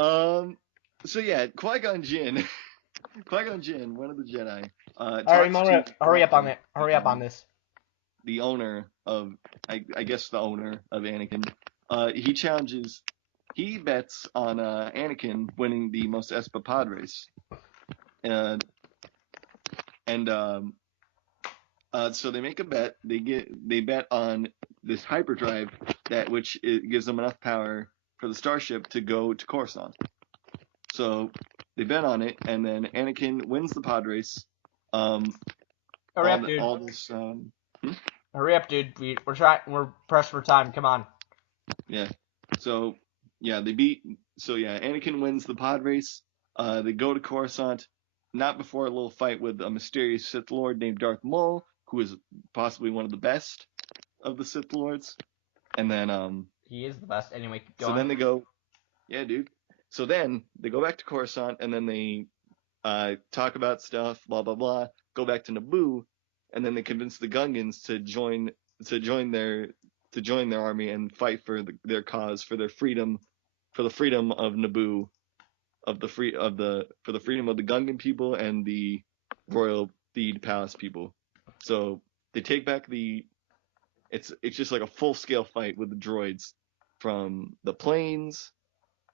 So yeah, Qui-Gon Jinn, Qui-Gon Jinn, one of the Jedi, All right, talks to hurry up on Anakin, it. Hurry up on this. the owner of, I guess the owner of Anakin. He bets on Anakin winning the Mos Espa pod race, and so they make a bet. They bet on this hyperdrive which gives them enough power for the starship to go to Coruscant. So they bet on it, and then Anakin wins the pod race. Hurry up, dude. All this. Hurry up, dude. We're pressed for time. Come on. Yeah. So yeah, Anakin wins the pod race. They go to Coruscant, not before a little fight with a mysterious Sith Lord named Darth Maul, who is possibly one of the best of the Sith Lords. And then He is the best. Anyway, keep so going. then they go, yeah, dude. So then they go back to Coruscant, and then they talk about stuff, blah blah blah. Go back to Naboo, and then they convince the Gungans to join their army and fight for their cause, for their freedom, for the freedom of Naboo, for the freedom of the Gungan people and the royal Theed Palace people. So they take back it's just like a full scale fight with the droids, from the planes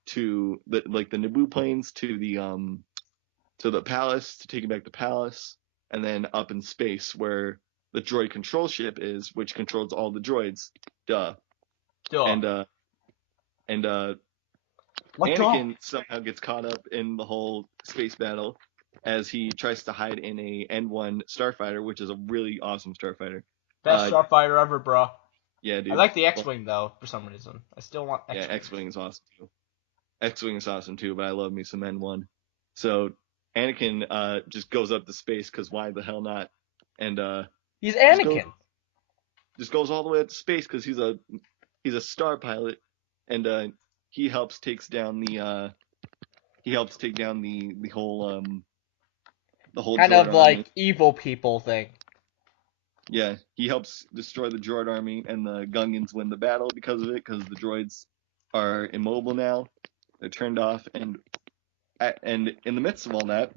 to the Naboo planes to the palace, to taking back the palace, and then up in space where the droid control ship is, which controls all the droids. Duh. And Anakin somehow gets caught up in the whole space battle as he tries to hide in a N1 starfighter, which is a really awesome starfighter. Best starfighter ever, bro. Yeah, dude. I like the X-Wing, though, for some reason. I still want X-Wing. Yeah, X-Wing is awesome, too. X-Wing is awesome, too, but I love me some N1. So Anakin just goes up to space, because why the hell not? And he's Anakin. Just goes all the way up to space, because he's a star pilot, and he helps take down the whole kind droid of like army. evil people thing. Yeah, he helps destroy the droid army, and the Gungans win the battle because of it, because the droids are immobile now. They're turned off, and in the midst of all that,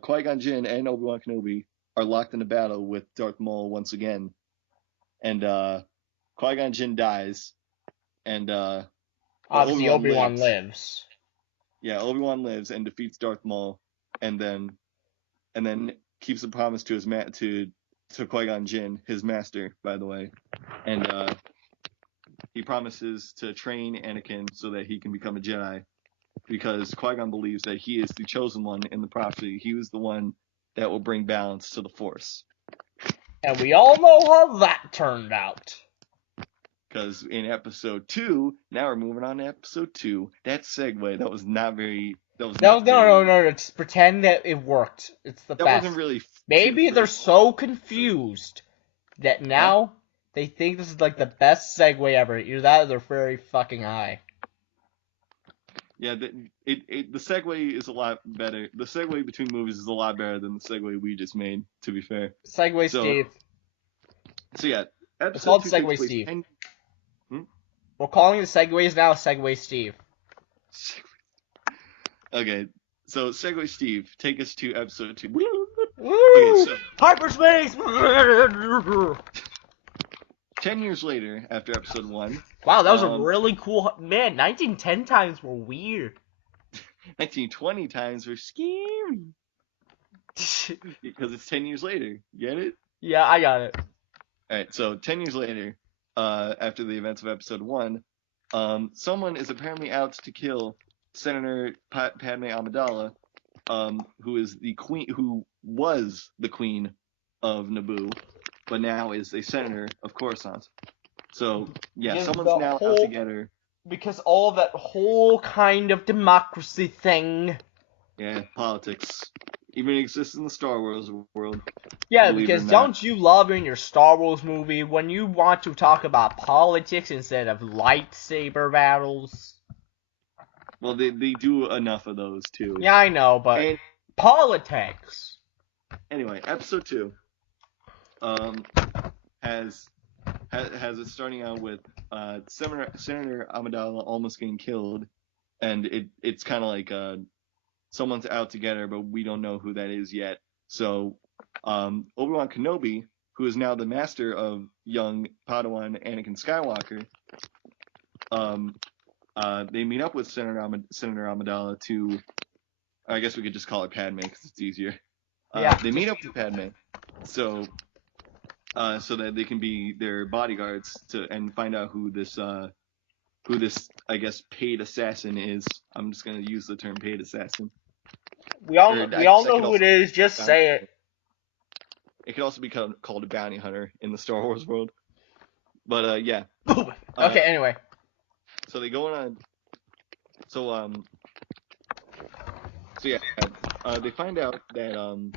Qui-Gon Jinn and Obi-Wan Kenobi are locked in a battle with Darth Maul once again. And Qui-Gon Jinn dies, and obviously Obi-Wan lives. Yeah, Obi-Wan lives and defeats Darth Maul, and then keeps a promise to to Qui-Gon Jinn, his master, by the way, and he promises to train Anakin so that he can become a Jedi, because Qui-Gon believes that he is the chosen one in the prophecy. He was the one that will bring balance to the Force. And we all know how that turned out. Because in episode 2, now we're moving on to episode 2. That segue, that was not very... No. Just pretend that it worked. It's the best. That wasn't really... Maybe they're so confused that now they think this is like the best segue ever. Either that or they're very fucking high. Yeah, the segue is a lot better. The segue between movies is a lot better than the segue we just made, to be fair. Segue Steve. So yeah, it's called Segue Steve. We're calling the segues now Segue Steve. Okay, so Segue Steve, take us to episode 2. Okay, so hyperspace! 10 years later, after episode 1. Wow, that was a really cool... Man, 1910 times were weird. 1920 times were scary. Because it's 10 years later. Get it? Yeah, I got it. Alright, so 10 years later, after the events of episode 1, someone is apparently out to kill Senator Padme Amidala, who is the queen, who was the queen of Naboo, but now is a senator of Coruscant. So, yeah, someone's now out to get her. Because all that whole kind of democracy thing. Yeah, politics. Even exists in the Star Wars world. Yeah, because don't you love in your Star Wars movie when you want to talk about politics instead of lightsaber battles? Well, they do enough of those, too. Yeah, I know, but politics. Anyway, episode 2 has it starting out with Senator Amidala almost getting killed, and it's kind of like someone's out to get her, but we don't know who that is yet. So Obi-Wan Kenobi, who is now the master of young Padawan Anakin Skywalker, they meet up with Senator Amidala to, I guess we could just call it Padme because it's easier. They meet up with Padme, so that they can be their bodyguards and find out who this I guess paid assassin is. I'm just gonna use the term paid assassin. We all know who it is. Just say it. It could also be called a bounty hunter in the Star Wars world. But yeah. Okay. Anyway. So they go on. So yeah. They find out that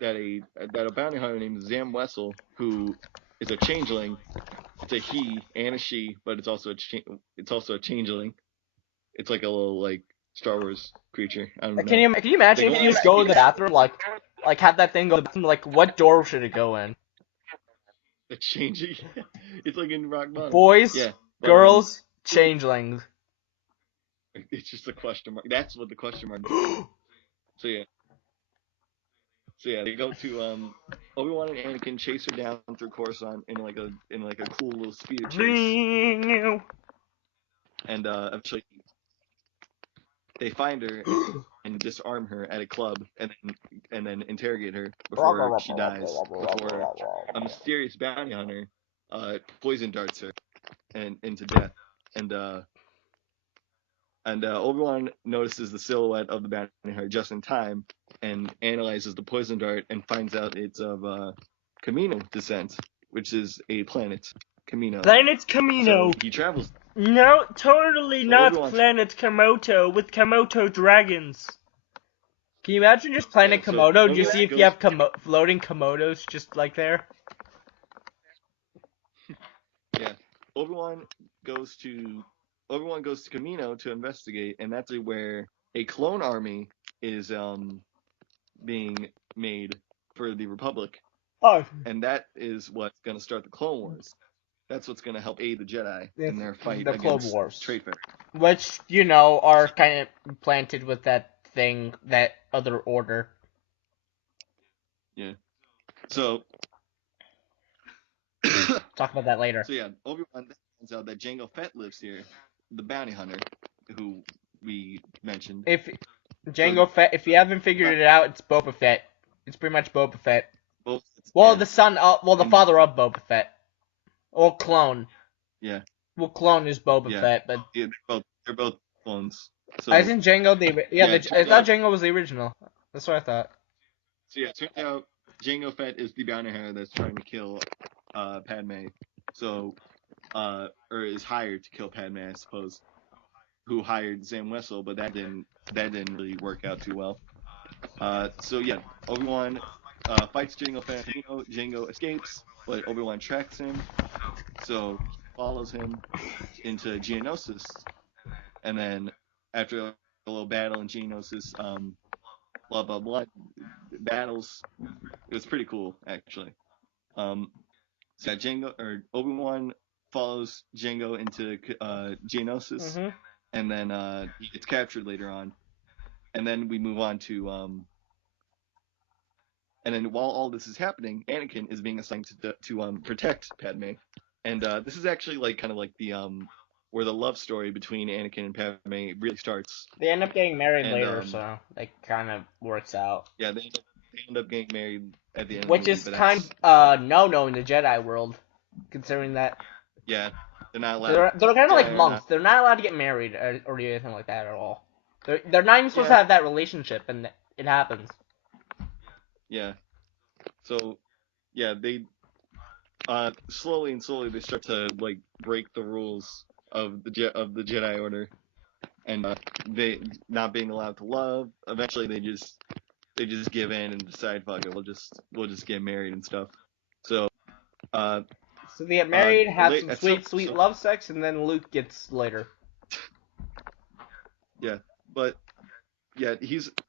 that a bounty hunter named Zam Wessel, who is a changeling. It's a he and a she, but it's also a changeling. It's like a little like Star Wars creature. I don't know. Can you imagine if you just go to the bathroom, like have that thing go to the bathroom, like what door should it go in? A changing. It's like in Rock Bottom. Boys, girls, changelings. It's just a question mark. That's what the question mark is. So yeah, they go to Obi-Wan and Anakin chase her down through Coruscant in like a cool little speeder chase. And eventually they find her and disarm her at a club and then interrogate her before she dies. Before a mysterious bounty hunter poison darts her and into death. And Obi-Wan notices the silhouette of the bounty hunter just in time and analyzes the poison dart and finds out it's of Kamino descent, which is a planet, Kamino. Planet Kamino. So he travels. No, totally not Planet Komodo with Komodo dragons. Can you imagine just Planet Komodo? Do you see if you have floating Komodos just like there? Yeah, Obi-Wan goes to Kamino to investigate, and that's where a clone army is being made for the Republic. Oh. And that is what's going to start the Clone Wars. That's what's going to help aid the Jedi in their fight against Trade Fair. Which, are kind of planted with that thing, that other order. Yeah. So talk about that later. So yeah, Obi-Wan finds out that Jango Fett lives here, the bounty hunter, who we mentioned. If Fett, if you haven't figured it out, it's Boba Fett. It's pretty much Boba Fett. The son, the father of Boba Fett. Or clone. Yeah. Well, clone is Boba Fett, but yeah, they're both clones. So isn't Jango I thought Jango was the original. That's what I thought. So yeah, it turns out Jango Fett is the bounty hunter that's trying to kill Padme. So or is hired to kill Padme, I suppose. Who hired Zam Wessel, but that didn't really work out too well. So yeah, Obi-Wan fights Jango Fett. Jango escapes, but Obi-Wan tracks him. So follows him into Geonosis, and then after a little battle in Geonosis, blah blah blah battles. It was pretty cool actually. So yeah, Obi-Wan follows Jango into Geonosis, and then he gets captured later on, and then we move on to and then while all this is happening, Anakin is being assigned to protect Padme. And this is actually like kind of like the where the love story between Anakin and Padme really starts. They end up getting married later, so that kind of works out. Yeah, they end up getting married at the end. Which is kind of no in the Jedi world, considering that. Yeah, they're not allowed. They're kind of like monks. They're not allowed to get married or do anything like that at all. They're not even supposed to have that relationship, and it happens. Yeah. So, yeah, they slowly they start to like break the rules of the Jedi Order, and they not being allowed to love. Eventually, they just give in and decide, fuck it, we'll just get married and stuff. So, so they get married, have some sweet love sex, and then Luke gets later. Yeah, but yeah,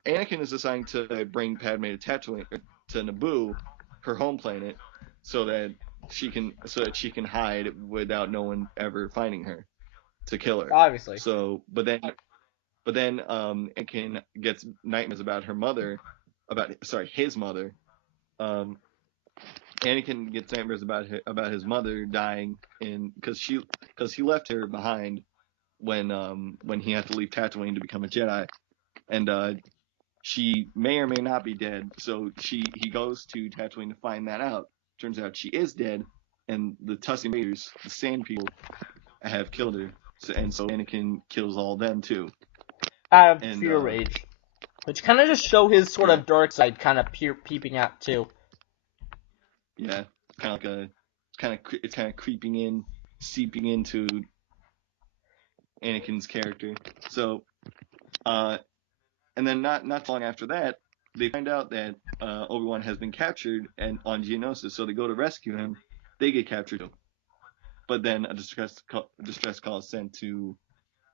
Anakin is assigned to bring Padme to Tatooine, to Naboo, her home planet, so that she can hide without no one ever finding her. to kill her. Obviously. So, but then Anakin gets nightmares about his mother. Um, Anakin gets nightmares about his mother dying because he left her behind when he had to leave Tatooine to become a Jedi, and she may or may not be dead. So he goes to Tatooine to find that out. Turns out she is dead, and the Tusken Raiders, the Sand People, have killed her. So Anakin kills all them too. Out of pure rage. Which kind of just show his sort of dark side kind of peeping out too. Yeah, it's kind of creeping in, seeping into Anakin's character. So, and then not long after that, they find out that Obi-Wan has been captured and on Geonosis, so they go to rescue him. They get captured too. But then a distress call is sent to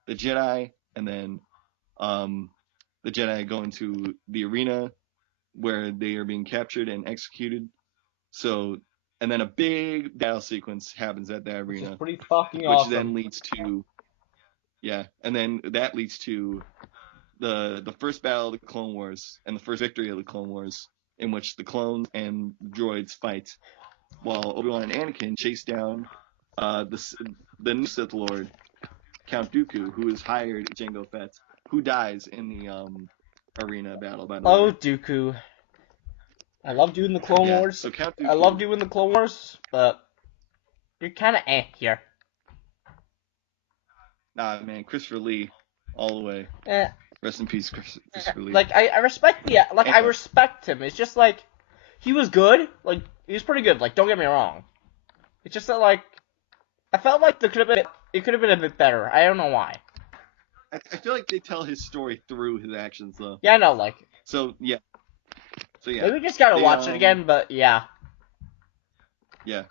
the Jedi, and then the Jedi go into the arena where they are being captured and executed. So, and then a big battle sequence happens at that arena, which is pretty fucking awesome. Which then leads to, and then that leads to the first battle of the Clone Wars and the first victory of the Clone Wars, in which the clones and droids fight, while Obi-Wan and Anakin chase down the new Sith Lord, Count Dooku, who has hired Jango Fett, who dies in the arena battle. By the way. Oh, Dooku. I love doing the Clone Wars. So Count Dooku, I love doing the Clone Wars, but you're kind of here. Nah, man, Christopher Lee, all the way. Rest in peace, Christopher Lee. Like I respect I respect him. It's just like he was good. Like he was pretty good. Like don't get me wrong. It's just that like I felt like it could have been a bit better. I don't know why. I feel like they tell his story through his actions though. Yeah, I know. Like so yeah. Maybe we just gotta watch it again, but yeah. Yeah.